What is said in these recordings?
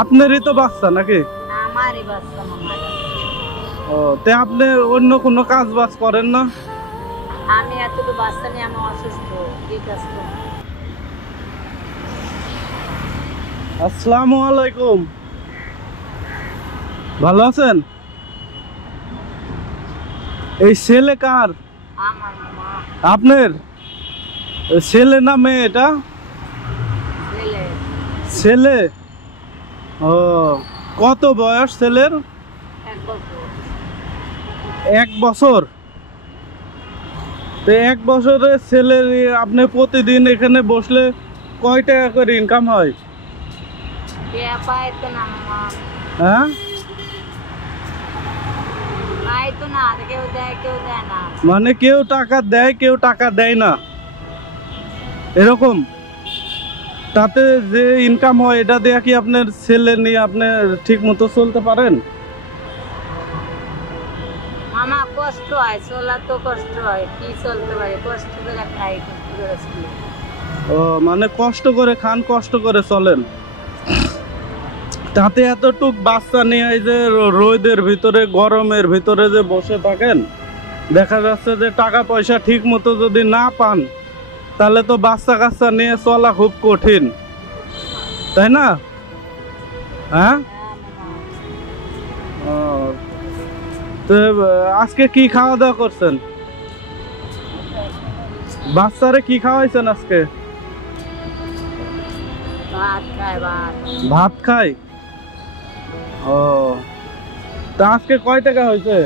আপনারই তো বাচ্চা নাকি? আমারই বাচ্চা মামা। ও, তে আপনি অন্য কোনো কাজ বাজ করেন না? আমি এতটুকু বাচ্চা নিয়ে আমি অসুস্থ। ঠিক আছে। আসসালামু আলাইকুম। ভালো আছেন? এই ছেলে কার? আমার মামা। আপনার ছেলে না মেয়ে? এটা ছেলে। ছেলে। ও, কত বয়স ছেলের? 1 বছর। 1 বছর? তো 1 বছরের ছেলের আপনি প্রতিদিন এখানে বসলে কয় টাকা করে ইনকাম হয়? পাই তো না মামা। হ্যাঁ, পাই তো না, কেউ দেয় কেউ দেয় না। মানে কেউ টাকা দেয় কেউ টাকা দেয় না এরকম? তাতে যে ইনকাম হয় এটা দিয়ে কি আপনার ছেলে নিয়ে আপনি ঠিক মতো চলতে পারেন? মামা কষ্ট হয়, চলা তো কষ্ট হয়, কি চলতে পারে? কষ্ট করে খাই, কষ্ট করে চলি। ও, মানে কষ্ট করে খান, কষ্ট করে চলেন। তাতে এতটুক বাচ্চা নিয়ে এই যে রোদের ভিতরে গরমের ভিতরে যে বসে থাকেন, দেখা যাচ্ছে যে টাকা পয়সা ঠিক মতো যদি না পান তাহলে তো বাচ্চা কাচ্চা নিয়ে চলা খুব কঠিন, তাই না? হ্যাঁ। হ্যাঁ মামা। ও, তো আজকে কি খাওয়া দাওয়া করছেন? বাচ্চারে কি খাওয়াইছেন আজকে? ভাত খায়, ভাত। ভাত খাই। ও, তা আজকে কয় টাকা হয়েছে?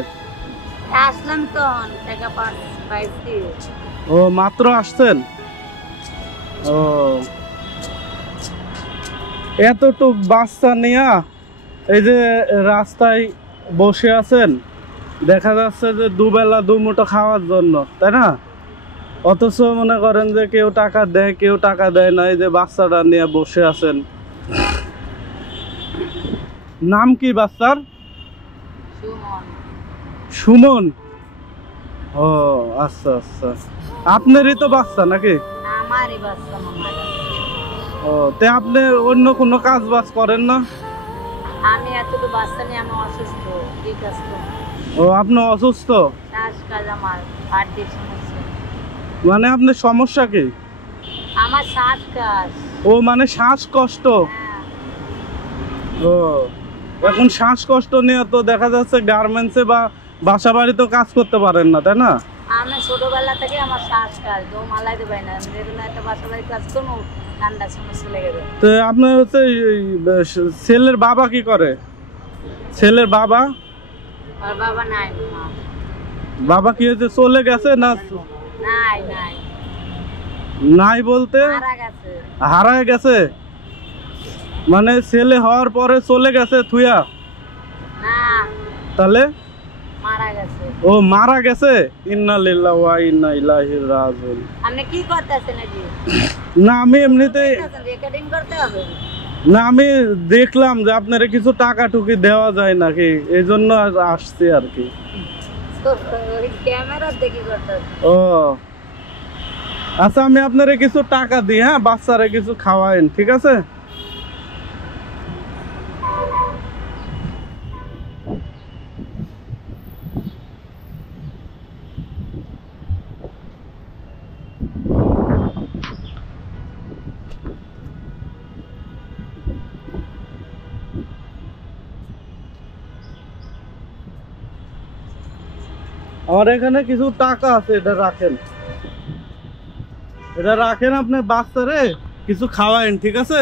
আসলাম তো টাকা পাইছি। ও, মাত্র আসছেন? ও, এতটুক বাচ্চা নিয়া এই যে রাস্তায় বসে আছেন, দেখা যাচ্ছে যে দুবেলা দুমুঠো খাওয়ার জন্য, তাই না? অথচ মনে করেন যে কেউ টাকা দেয় কেউ টাকা দেয় না, এই যে বাচ্চাটা নিয়ে বসে আছেন। নাম কি বাচ্চার? সুমন। সুমন। ও, আচ্ছা আচ্ছা। আপনারই তো বাচ্চা নাকি? আমারই বাচ্চা মামা। ও, তে আপনি অন্য কোনো কাজ বাজ করেন না? আমি এতটুকু বাচ্চা নিয়ে আমি অসুস্থ। ঠিক আছে। ও, আপনি অসুস্থ? শ্বাসকাল আমার, হার্টের সমস্যা। মানে আপনার সমস্যা কি? আমার শ্বাসকাল। ও, মানে শ্বাসকষ্ট। হ্যাঁ। ও, এখন শ্বাসকষ্ট নিয়ে তো দেখা যাচ্ছে গার্মেন্টসে বা বাসা বাড়িতেও কাজ করতে পারেন না, তাই না? আমি ছোটবেলা থেকে আমার শ্বাসকাল দম আলাইতে পারি না। আমি যেদিন একটা বাসা বাড়ি কাজ করবো ঠান্ডার সমস্যা লেগে যায়। তো আপনার হচ্ছে ছেলের বাবা কি করে? ছেলের বাবা? আর বাবা নাই মা। বাবা কি হয়েছে, চলে গেছে না? নাই নাই। নাই বলতে মারা গেছে। হারায় গেছে? মানে ছেলে হওয়ার পরে চলে গেছে থুয়া? না, তাহলে? মারা গেছে। ও, মারা গেছে। ইন্না লিল্লাহি ওয়া ইন্না ইলাইহি রাজিউন। আপনি কি করতেছেন নাকি? না, আমি এমনিতেই, রেকর্ডিং করতে হবে। না আমি দেখলাম যে আপনারা কিছু টাকা টুকি দেওয়া যায় নাকি, এই জন্য আসছি আর কি। ক্যামেরা দেখি করতে। ও, আচ্ছা, আমি আপনারা কিছু টাকা দিই, হ্যাঁ, বাচ্চারা কিছু খাওয়াইন, ঠিক আছে? আমার এখানে কিছু টাকা আছে, এটা রাখেন। এটা রাখেন, আপনি বাচ্চারে কিছু খাওয়াইন, ঠিক আছে?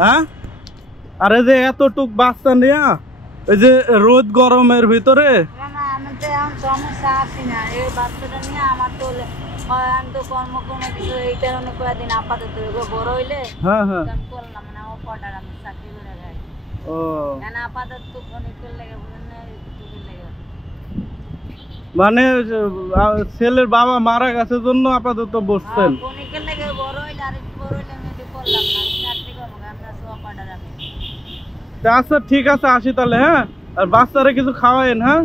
হ্যাঁ। আর এই যে এতটুক বাচ্চা নিয়া এই যে রোদ গরমের ভিতরে, আমি তো এখন সমস্যা আসি না। এই বাচ্চাটা নিয়ে আমার তো আমি তো কর্ম কোনো কিছু এই কারণে কয়েকদিন আপাতত বড় হইলে হ্যাঁ হ্যাঁ, আমি করলাম না। ও পড়ার আমি চাকরি করে যাই। ও, আপাতত ক্ষণিকের লেগে বুঝেন না, একটুকুর লেগে। মানে ছেলের বাবা মারা গেছে জন্য আপাতত বসছেন? ক্ষণিকের লেগে বড় হইলে আর একটু বড় হইলে আমি এটা করলাম না। আমি চাকরি করবো, আমরা সব পড়ার আমি। আচ্ছা ঠিক আছে, আসি তাহলে, হ্যাঁ? আর বাচ্চারা কিছু খাওয়াইন, হ্যাঁ?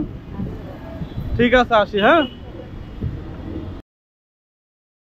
ঠিক আছে, আসি, হ্যাঁ?